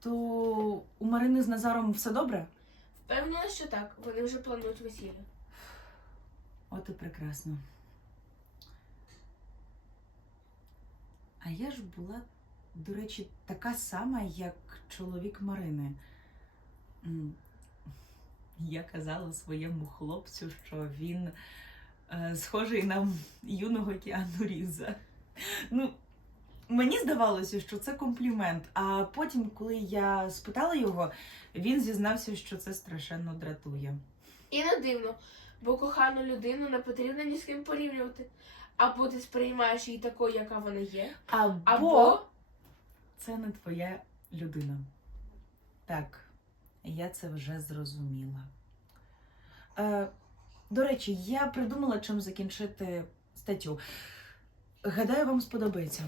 То у Марини з Назаром все добре? Впевнена, що так. Вони вже планують весілля. От і прекрасно. А я ж була, до речі, така сама, як чоловік Марини. Я казала своєму хлопцю, що він е, схожий на юного Кіану Різа. Ну, мені здавалося, що це комплімент. А потім, коли я спитала його, він зізнався, що це страшенно дратує. І не дивно, бо кохану людину не потрібно ні з ким порівнювати. Або ти сприймаєш її такою, яка вона є, Або, або це не твоя людина. Так, я це вже зрозуміла. Е, до речі, я придумала, чим закінчити статтю. Гадаю, вам сподобається.